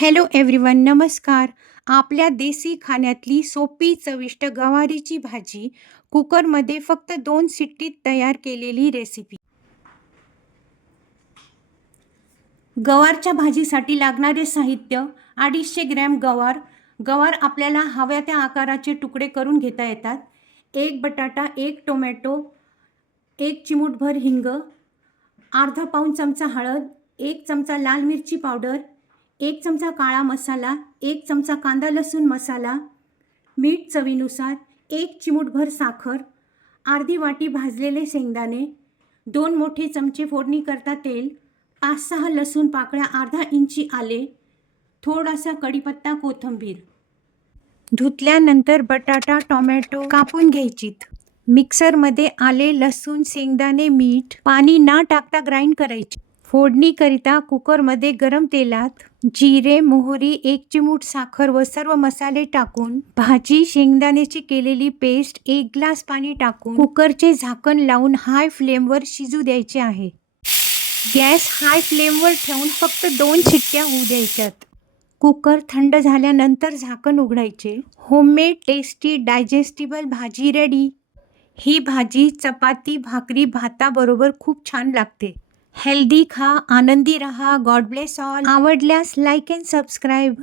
Hello everyone नमस्कार. आपल्या देसी खाण्यातली सोपी चविष्ट गवारीची भाजी कुकरमध्ये फक्त दोन सिट्टीत तयार केलेली रेसिपी गवारच्या भाजीसाठी लागणारे साहित्य अडीचशे ग्रॅम गवार. गवार आपल्याला हव्या त्या आकाराचे तुकडे करून घेता येतात. एक बटाटा एक टोमॅटो एक चिमूटभर हिंग अर्धा पाऊण चमचा हळद एक चमचा लाल मिरची पावडर एक चमचा काळा मसाला एक चमचा कांदा लसूण मसाला मीठ चवीनुसार एक चिमूटभर साखर अर्धी वाटी भाजलेले शेंगदाणे दोन मोठे चमचे फोडणीकरता तेल पाच सहा लसूण पाकळ्या अर्धा इंची आले थोडासा कढीपत्ता कोथिंबीर. धुतल्यानंतर बटाटा टोमॅटो कापून घ्यायचीत. मिक्सरमध्ये आले लसूण शेंगदाणे मीठ पाणी न टाकता ग्राइंड करायचे. फोडणीकरिता कुकरमध्ये गरम तेलात जिरे मोहरी एक चिमूट साखर व सर्व मसाले टाकून भाजी शेंगदाण्याची केलेली पेस्ट एक ग्लास पाणी टाकून कुकरचे झाकण लावून हाय फ्लेमवर शिजू द्यायचे आहे. गॅस हाय फ्लेमवर ठेवून फक्त दोन शिट्ट्या होऊ द्यायच्यात. कुकर थंड झाल्यानंतर झाकण उघडायचे. होममेड टेस्टी डायजेस्टिबल भाजी रेडी ही भाजी चपाती भाकरी भाताबरोबर खूप छान लागते. हेल्दी खा आनंदी रहा गॉड ब्लेस ऑल. आवडल्यास लाईक अँड सबस्क्राईब.